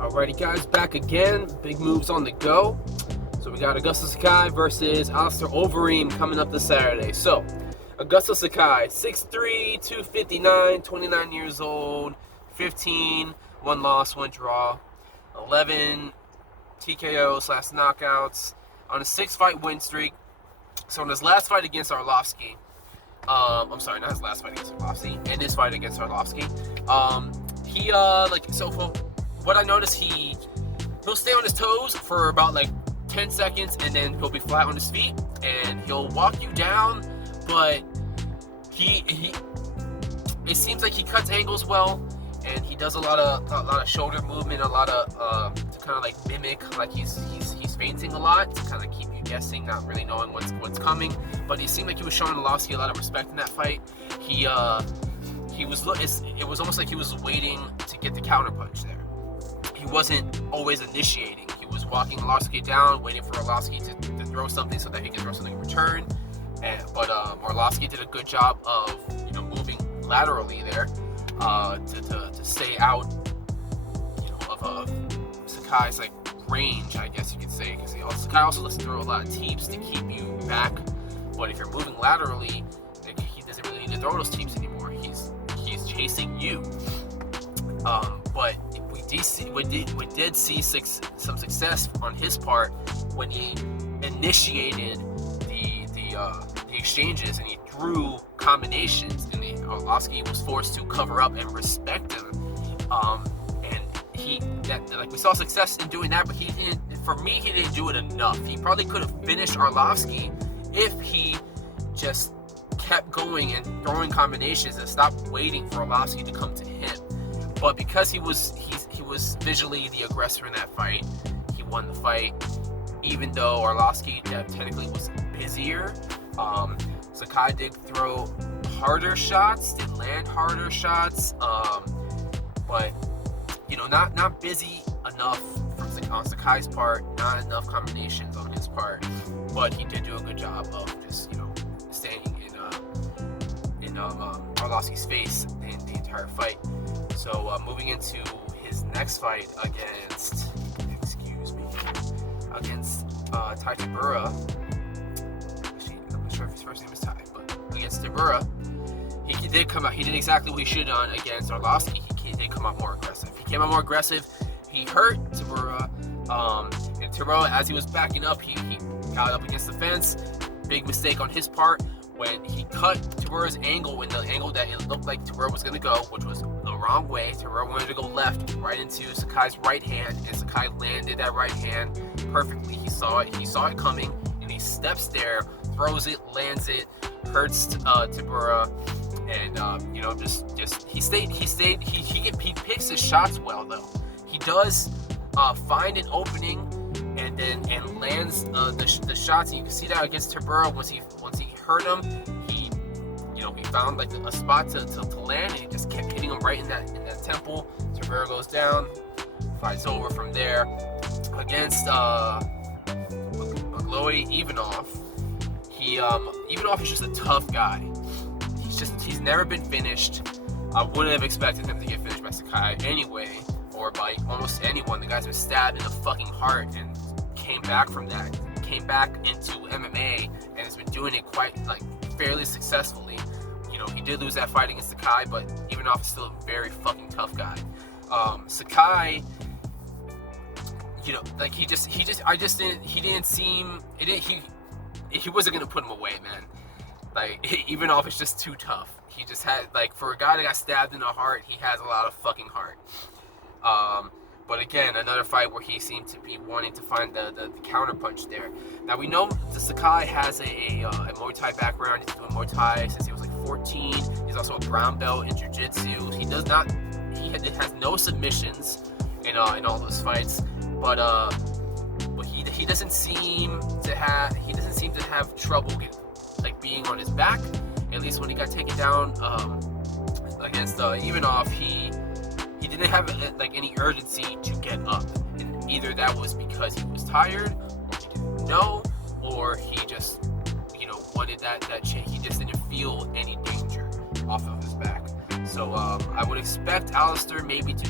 Alrighty guys, back again. Big moves on the go. So we got Augusto Sakai versus Overeem coming up this Saturday. So, Augusto Sakai, 6'3", 259, 29 years old, 15, 1 loss, 1 draw, 11 TKO/knockouts on a 6-fight win streak. So in his last fight against Arlovsky, I'm sorry, not his last fight against Arlovsky, in his fight against Arlovsky, what I noticed, he'll stay on his toes for about 10 seconds, and then he'll be flat on his feet, and he'll walk you down, but it seems like he cuts angles well, and he does a lot of shoulder movement, a lot of to kind of mimic, he's feinting a lot to kind of keep you guessing, not really knowing what's coming. But it seemed like he was showing Arlovsky a lot of respect in that fight. It was almost like he was waiting to get the counter punch there. He wasn't always initiating. He was walking Arlovsky down, waiting for Arlovsky to throw something so that he can throw something in return. But Arlovsky did a good job of moving laterally there to stay out of Sakai's range, I guess you could say, because Sakai also doesn't throw a lot of teeps to keep you back. But if you're moving laterally, he doesn't really need to throw those teeps anymore. He's chasing you. But we did see some success on his part when he initiated the exchanges, and he threw combinations, and Arlovsky was forced to cover up and respect him. We saw success in doing that, but he didn't do it enough. He probably could have finished Arlovsky if he just kept going and throwing combinations and stopped waiting for Arlovsky to come to him. But because he was visually the aggressor in that fight, he won the fight, even though Arlovsky technically was busier. Sakai did throw harder shots, did land harder shots, but not busy enough on Sakai's part, not enough combinations on his part. But he did do a good job of just staying in Arlovsky's face in the entire fight. So moving into his next fight against Tai Tabura. I'm not sure if his first name is Tai, but against Tabura, he did come out. He did exactly what he should have done against Arlovsky. He did come out more aggressive. He came out more aggressive. He hurt Tabura. And Tabura, as he was backing up, he got up against the fence. Big mistake on his part when he cut Tabura's angle in the angle that it looked like Tabura was going to go, which was the wrong way. Tabura wanted to go left, right into Sakai's right hand, and Sakai landed that right hand perfectly. He saw it coming, and he steps there, throws it, lands it, hurts Tabura, and he picks his shots well though. He does find an opening and lands the shots. And you can see that against Tabura once he hurt him, he found a spot to land, and he just kept hitting him right in that temple. Tabura goes down, fight's over from there. Against Ivanov, Ivanov is just a tough guy. He's never been finished. I wouldn't have expected him to get finished by Sakai anyway, or by almost anyone. The guy's been stabbed in the fucking heart and came back from that. Came back into MMA and has been doing it quite fairly successfully. He did lose that fight against Sakai, but Ivanov is still a very fucking tough guy. Sakai, he wasn't gonna put him away, man. Ivanov is just too tough. He just had, for a guy that got stabbed in the heart, he has a lot of fucking heart. But again, another fight where he seemed to be wanting to find the counter punch there. Now we know the Sakai has a Muay Thai background. He's doing Muay Thai since he was 14. He's also a brown belt in Jiu-Jitsu. He has no submissions in all those fights. But he doesn't seem to have trouble being on his back. At least when he got taken down against Ivanov, he didn't have any urgency to get up, and either that was because he was tired, or he didn't know, or he just wanted that change. He just didn't feel any danger off of his back. So I would expect Alistair maybe to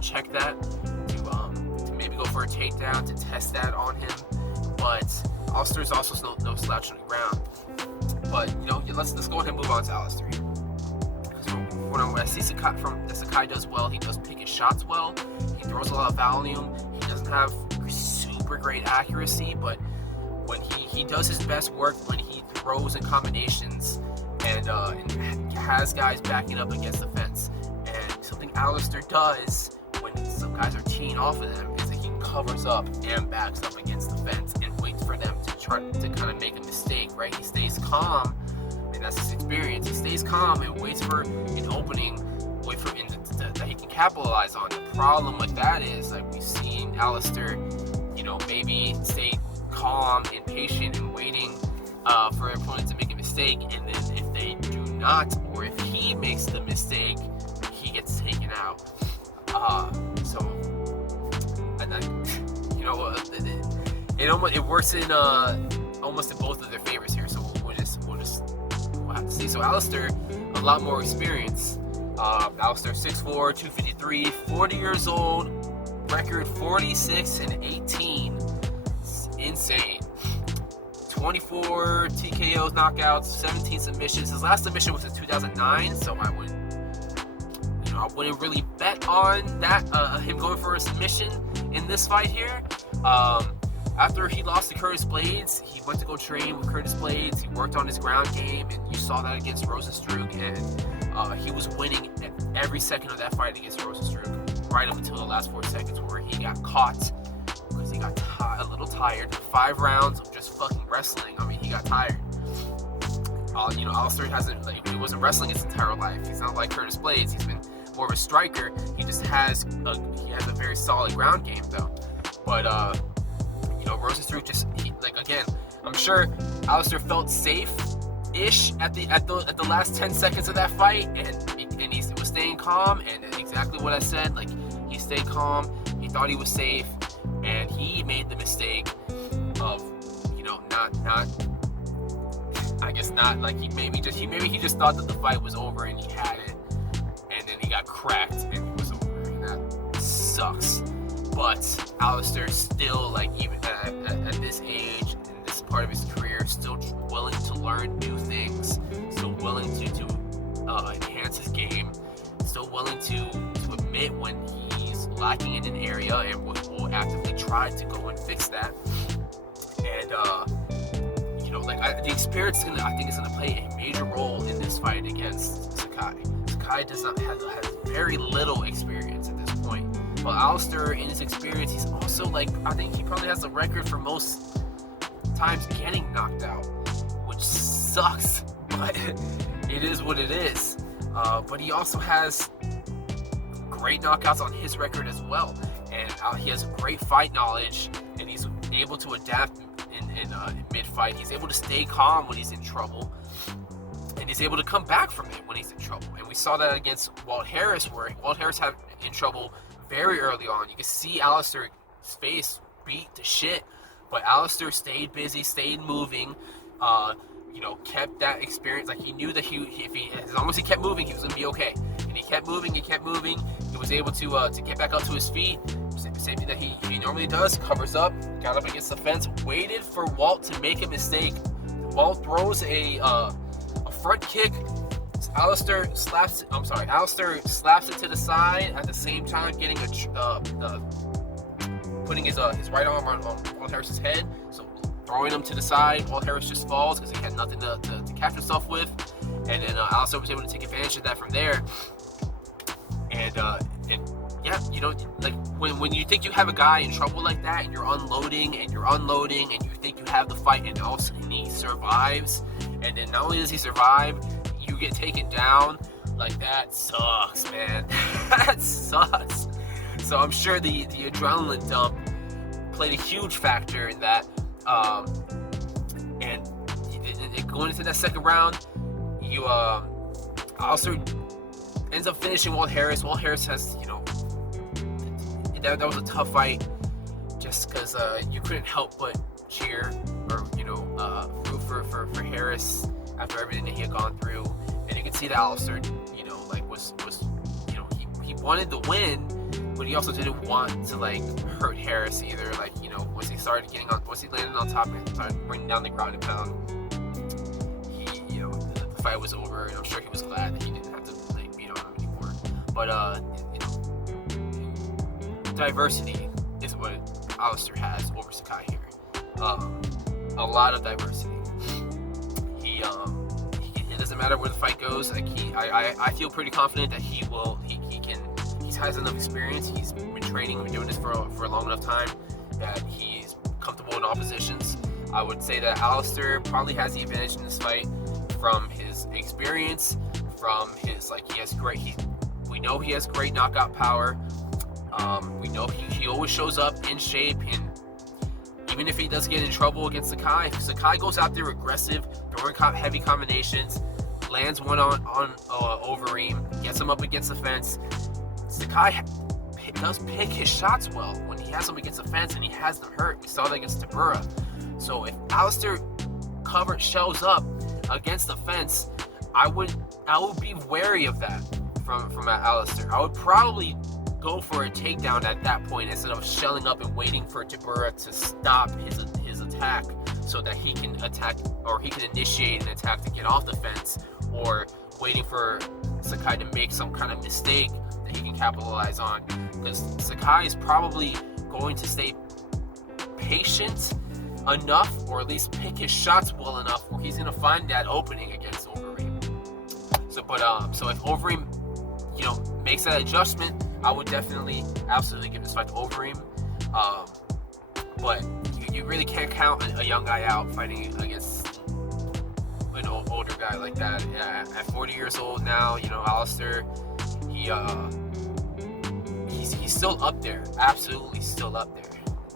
check that, to go for a takedown to test that on him. But Alistair's also no slouch on the ground. But, let's go ahead and move on to Alistair here. Because when I see Sakai does well, he does pick his shots well. He throws a lot of volume. He doesn't have super great accuracy, but when he does his best work when he throws in combinations and has guys backing up against the fence. And something Alistair does when some guys are teeing off of them is that he covers up and backs up against the fence and waits for them to try to kind of make a mistake, right? He stays calm, and that's his experience. He stays calm and waits for an opening, that he can capitalize on. The problem with that is, like we've seen Alistair, maybe stay calm and patient and waiting for an opponent to make a mistake, and then if they do not, or if he makes the mistake, he gets taken out. It works in almost in both of their favors here. So we'll have to see. So Alistair, a lot more experience. Alistair 6'4", 253, 40 years old, record 46-18. It's insane. 24 TKOs, knockouts, 17 submissions. His last submission was in 2009, so I wouldn't really bet on that, him going for a submission in this fight here. After he lost to Curtis Blades, he went to go train with Curtis Blades. He worked on his ground game, and you saw that against Rosenstruck, and he was winning every second of that fight against Rosenstruck, right up until the last 4 seconds where he got caught because he got a little tired. 5 rounds of just fucking wrestling. I mean, he got tired. Alistair he wasn't wrestling his entire life. He's not like Curtis Blades. He's been more of a striker. He just has a very solid ground game though. But Rosenstruck again, I'm sure Alistair felt safe-ish at the last 10 seconds of that fight, and he was staying calm, and exactly what I said, like he stayed calm, he thought he was safe, and he made the mistake of he just thought that the fight was over and he had it, and then he got cracked and he was over, and that sucks. But Alistair still, even at this age, in this part of his career, still willing to learn new things, still willing to enhance his game, still willing to admit when he's lacking in an area, and will actively try to go and fix that. And the experience I think is going to play a major role in this fight against Sakai. Sakai has very little experience at this point. But Alistair, in his experience, he's also I think he probably has the record for most times getting knocked out, which sucks, but it is what it is. But he also has great knockouts on his record as well, and he has great fight knowledge, and he's able to adapt in mid-fight. He's able to stay calm when he's in trouble, and he's able to come back from it when he's in trouble. And we saw that against Walt Harris, where Walt Harris had in trouble very early on. You can see Alistair's face beat to shit, but Alistair stayed busy, stayed moving, kept that experience. Like, he knew that as long as he kept moving, he was gonna be okay. And he kept moving. He was able to get back up to his feet. Same thing that he normally does. Covers up, got up against the fence, waited for Walt to make a mistake. Walt throws a front kick. Alistair slaps it to the side at the same time, getting putting his right arm on Walt Harris's head. So throwing him to the side, Walt Harris just falls because he had nothing to catch himself with, and then Alistair was able to take advantage of that from there. And when you think you have a guy in trouble like that, and you're unloading, and you think you have the fight, and all of a sudden he survives, and then not only does he survive, you get taken down, that sucks, man. That sucks. So I'm sure the adrenaline dump played a huge factor in that. And going into that second round, Alistair ends up finishing Walt Harris. Walt Harris has, that was a tough fight, just because you couldn't help but cheer or root for Harris after everything that he had gone through. And you can see that Alistair, he wanted the win, but he also didn't want to like hurt Harris either. Like, you know, once he landed on top and started bringing down the ground and pound, you know, the fight was over, and I'm sure he was glad that he didn't have to like beat on him anymore. But you know, diversity is what Alistair has over Sakai here. A lot of diversity. It doesn't matter where the fight goes. Like I feel pretty confident that he has enough experience. He's been training, been doing this for a long enough time that he's comfortable in all positions. I would say that Alistair probably has the advantage in this fight from his experience, from his we know he has great knockout power. We know he always shows up in shape, and even if he does get in trouble against Sakai, if Sakai goes out there aggressive, throwing heavy combinations, lands one on Overeem, gets him up against the fence, Sakai does pick his shots well when he has them against the fence and he has them hurt. We saw that against Tabura. So if Alistair shows up against the fence, I would be wary of that from Alistair. I would probably go for a takedown at that point instead of shelling up and waiting for Tabura to stop his attack so that he can attack, or he can initiate an attack to get off the fence, or waiting for Sakai to make some kind of mistake that he can capitalize on, because Sakai is probably going to stay patient enough, or at least pick his shots well enough, where he's going to find that opening against Overeem. So if Overeem, you know, makes that adjustment, I would absolutely give this fight to Overeem. But you really can't count a young guy out fighting against an older guy like that. Yeah, at 40 years old now, you know, Alistair, he's still up there, absolutely still up there.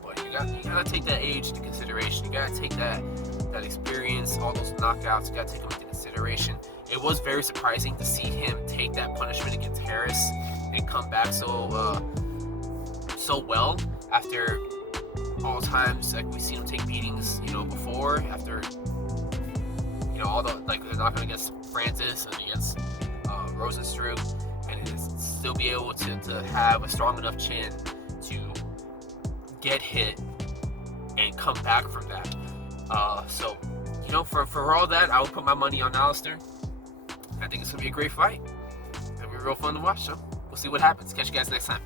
But you gotta take that age into consideration. You gotta take that experience, all those knockouts. You gotta take them into consideration. It was very surprising to see him take that punishment against Harris and come back so well after all times like we've seen him take beatings, you know, before, after, you know, all the knockout against Francis and against Rosenstruck, and still be able to have a strong enough chin to get hit and come back from that. So, you know, for all that, I would put my money on Alistair. I think it's gonna be a great fight. It'll be real fun to watch. So we'll see what happens. Catch you guys next time.